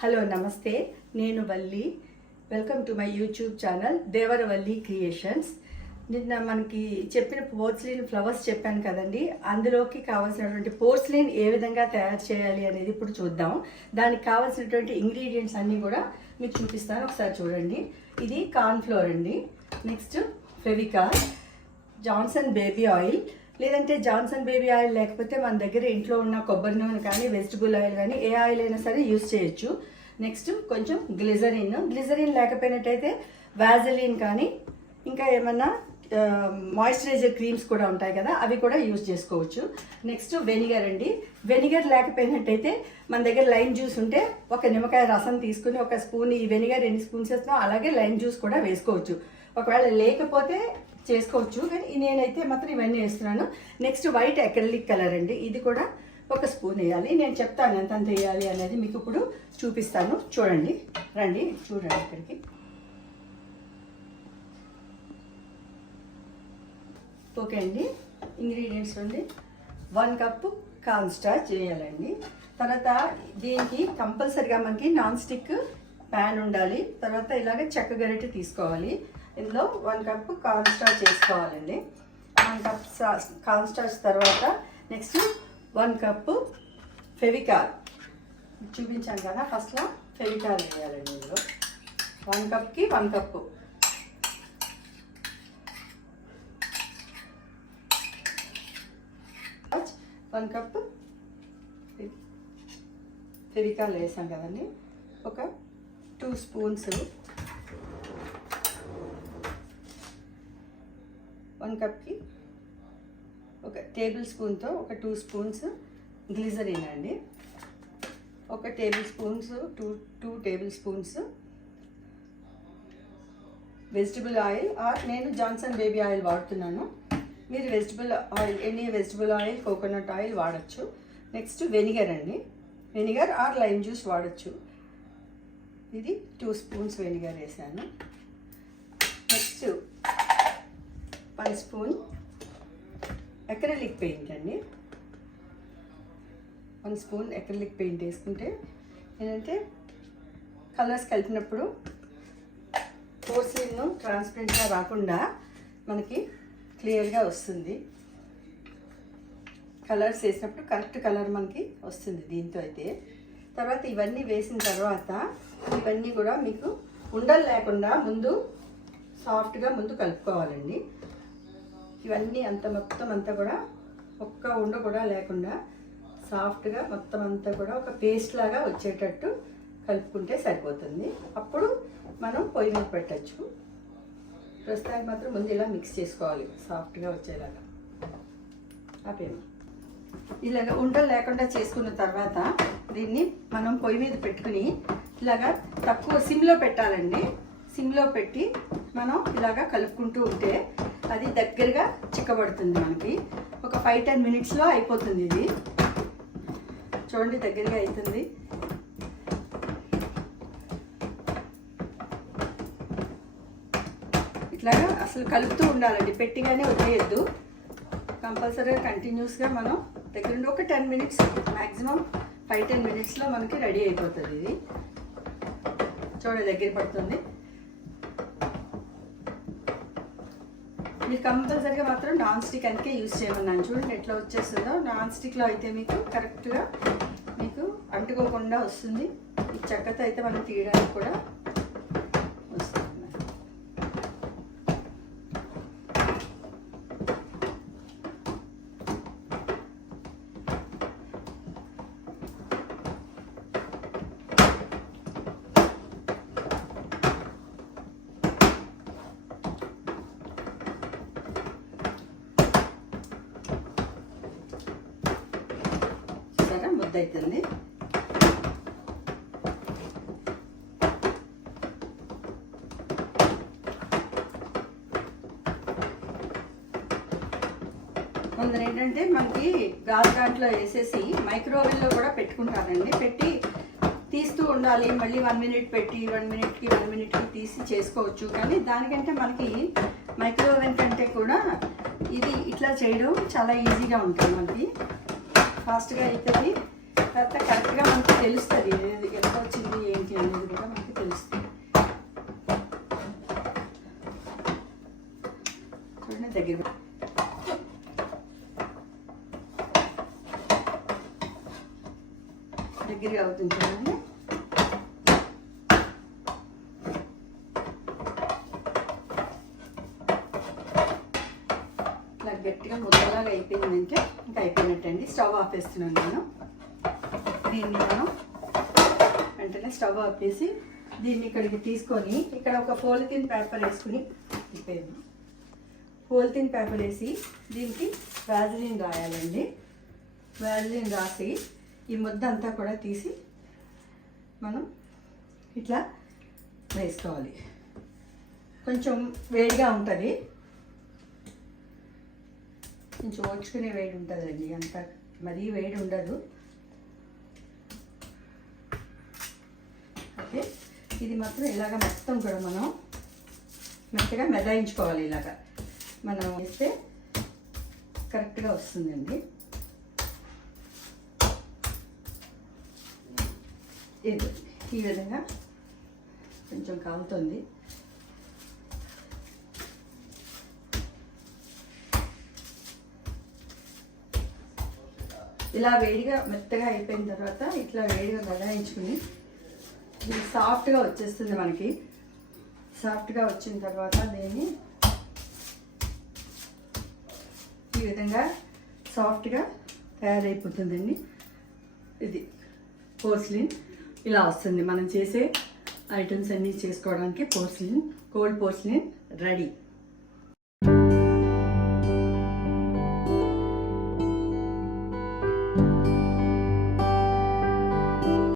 Hello నమస్తే, నేను Valli. Welcome to my YouTube channel Devaravalli creations. నిన్న మనకి చెప్పిన పోర్సిలిన్ ఫ్లవర్స్ చెప్పాను కదండి, అందులోకి కావాల్సినటువంటి పోర్సిలిన్ ఏ విధంగా తయారు చేయాలి అనేది ఇప్పుడు చూద్దాం. దానికి కావాల్సినటువంటి ఇంగ్రీడియంట్స్ అన్నీ కూడా మీకు చూపిస్తాను, ఒకసారి చూడండి. ఇది కార్న్ ఫ్లోర్ అండి, next Fevicol, Johnson baby oil, లేదంటే జాన్సన్ బేబీ ఆయిల్ లేకపోతే మన దగ్గర ఇంట్లో ఉన్న కొబ్బరి నూనె కానీ వెజిటబుల్ ఆయిల్ కానీ ఏ ఆయిల్ అయినా సరే యూజ్ చేయొచ్చు. నెక్స్ట్ కొంచెం గ్లిజరిన్ లేకపోయినట్టయితే వాజలిన్ కానీ ఇంకా ఏమన్నా మాయిశ్చరైజర్ క్రీమ్స్ కూడా ఉంటాయి కదా, అవి కూడా యూజ్ చేసుకోవచ్చు. నెక్స్ట్ వెనిగర్ అండి. వెనిగర్ లేకపోయినట్టయితే మన దగ్గర లైమ్ జ్యూస్ ఉంటే ఒక నిమ్మకాయ రసం తీసుకుని ఒక స్పూన్, ఈ వెనిగర్ ఎన్ని స్పూన్స్ వేస్తున్నాం అలాగే లైమ్ జ్యూస్ కూడా వేసుకోవచ్చు. ఒకవేళ లేకపోతే చేసుకోవచ్చు, కానీ నేనైతే మాత్రం ఇవన్నీ వేస్తున్నాను. నెక్స్ట్ వైట్ అక్రిలిక్ కలర్ అండి, ఇది కూడా ఒక స్పూన్ వేయాలి. నేను చెప్తాను ఎంతంత వేయాలి అనేది, మీకు ఇప్పుడు చూపిస్తాను. చూడండి, రండి చూడండి ఇక్కడికి. ఓకే అండి, ఇంగ్రీడియంట్స్ అండి. 1 కప్పు కార్న్ స్టార్చ్ వేయాలండి. తర్వాత దీనికి కంపల్సరిగా మనకి నాన్ స్టిక్ ప్యాన్ ఉండాలి. తర్వాత ఇలాగ చెక్క గరిటె తీసుకోవాలి. ఇందులో 1 కప్పు కార్న్ స్టార్చ్ వేసుకోవాలండి. 1 కప్ కార్న్ స్టార్చ్ తర్వాత నెక్స్ట్ 1 కప్పు ఫెవికాల్ చూపించాను కదా ఫస్ట్లో, ఫెవికాల్ వేయాలండి. ఇందులో 1 కప్కి 1 కప్పు. వన్ కప్పు ఫెవికాల్ వేసాం కదండి. ఒక 2 స్పూన్స్ 1 కప్కి ఒక టేబుల్ స్పూన్తో ఒక 2 స్పూన్స్ గ్లిజరిన్ అండి. ఒక table spoons 2 table spoons vegetable oil, నేను జాన్సన్ బేబీ ఆయిల్ వాడుతున్నాను. మీరు vegetable oil, any vegetable oil, coconut oil వాడచ్చు. నెక్స్ట్ వెనిగర్ అండి, వెనిగర్ ఆర్ లైమ్ జ్యూస్ వాడచ్చు. ఇది 2 స్పూన్స్ వెనిగర్ వేసాను. నెక్స్ట్ 1 స్పూన్ అక్రిలిక్ పెయింట్ అండి. 1 స్పూన్ అక్రిలిక్ పెయింట్ వేసుకుంటే ఏంటంటే కలర్స్ కలిపినప్పుడు పోర్సిలిన్ ట్రాన్స్పరెంట్గా రాకుండా మనకి క్లియర్గా వస్తుంది. కలర్స్ వేసినప్పుడు కరెక్ట్ కలర్ మనకి వస్తుంది దీంతో అయితే. తర్వాత ఇవన్నీ వేసిన తర్వాత ఇవన్నీ కూడా మీకు ఉండలు లేకుండా ముందు సాఫ్ట్గా ముందు కలుపుకోవాలండి. ఇవన్నీ మొత్తం అంతా కూడా ఒక్క ఉండ కూడా లేకుండా సాఫ్ట్గా మొత్తం అంతా కూడా ఒక పేస్ట్ లాగా వచ్చేటట్టు కలుపుకుంటే సరిపోతుంది. అప్పుడు మనం పొయ్యి మీద పెట్టచ్చు. ప్రస్తుతానికి మాత్రం ముందు ఇలా మిక్స్ చేసుకోవాలి సాఫ్ట్గా వచ్చేలాగా. ఆపేమో ఇలాగ ఉండలు లేకుండా చేసుకున్న తర్వాత దీన్ని మనం పొయ్యి మీద పెట్టుకుని ఇలాగా తక్కువ సిమ్లో పెట్టాలండి. సిమ్లో పెట్టి మనం ఇలాగా కలుపుకుంటూ ఉంటే అది దగ్గరగా చిక్కబడుతుంది. మనకి ఒక 5-10 మినిట్స్లో అయిపోతుంది. ఇది చూడండి దగ్గరగా అవుతుంది. ఇట్లాగా అసలు కలుపుతూ ఉండాలండి, పెట్టిగానే వదిలేయద్దు. కంపల్సరీగా కంటిన్యూస్గా మనం దగ్గర నుండి ఒక 10 మినిట్స్, మ్యాక్సిమం 5-10 మినిట్స్లో మనకి రెడీ అయిపోతుంది. ఇది చూడండి దగ్గర పడుతుంది. మీరు కంపల్సరీగా మాత్రం నాన్ స్టిక్ అందుకే యూజ్ చేయమన్నాను. చూడండి ఎట్లా వచ్చేస్తుందో. నాన్ స్టిక్లో అయితే మీకు కరెక్ట్గా మీకు అంటుకోకుండా వస్తుంది. ఈ చెక్కతో అయితే మనం తీయడానికి కూడా వస్తుంది. ముద్ద అవుతుంది. కొందరు ఏంటంటే మనకి గాజు దాంట్లో వేసేసి మైక్రోవేవ్లో కూడా పెట్టుకుంటారండి. పెట్టి తీస్తూ ఉండాలి, మళ్ళీ 1 మినిట్ పెట్టి 1 మినిట్కి తీసి చేసుకోవచ్చు. కానీ దానికంటే మనకి మైక్రోవేవ్ కంటే కూడా ఇది ఇట్లా చేయడం చాలా ఈజీగా ఉంటుంది. మనకి ఫాస్ట్గా అవుతుంది. తర్వాత కరెక్ట్గా మనకి తెలుస్తుంది ఏది ఎంత వచ్చింది ఏంటి అనేది కూడా మనకి తెలుస్తుంది. చూడండి దగ్గర దగ్గరగా అవుతుంది చూడండి. ఇట్లా గట్టిగా ముద్దలాగా అయిపోయిందంటే ఇంకా అయిపోయినట్టండి. స్టవ్ ఆపేస్తున్నాను నేను. దీన్ని మనం వెంటనే స్టవ్ ఆపేసి దీన్ని ఇక్కడికి తీసుకొని ఇక్కడ ఒక పాలిథిన్ పేపర్ వేసుకుని పాలిథిన్ పేపర్ వేసి దీనికి వ్యాజిలిన్ రాయాలండి. వ్యాజిలిన్ రాసి ఈ ముద్ద అంతా కూడా తీసి మనం ఇట్లా వేసుకోవాలి. కొంచెం వేడిగా ఉంటుంది, కొంచెం ఓడ్చుకునే వేడి ఉంటుందండి, అంత మరీ వేడి ఉండదు. ఓకే, ఇది మాత్రం ఇలాగ మొత్తం కూడా మనం మెత్తగా మెదాయించుకోవాలి. ఇలాగ మనం వేస్తే కరెక్ట్గా వస్తుందండి. ఇది ఈ విధంగా కొంచెం కాలుతుంది. ఇలా వేడిగా మెత్తగా అయిపోయిన తర్వాత ఇట్లా వేడిగా గడాయించుకుని ఇది సాఫ్ట్గా వచ్చేస్తుంది మనకి. సాఫ్ట్గా వచ్చిన తర్వాత దీన్ని ఈ విధంగా సాఫ్ట్గా తయారైపోతుందండి. ఇది పోర్సిలిన్ ఇలా వస్తుంది. మనం చేసే ఐటమ్స్ అన్నీ చేసుకోవడానికి పోర్సిలిన్, కోల్డ్ పోర్సిలిన్ రెడీ.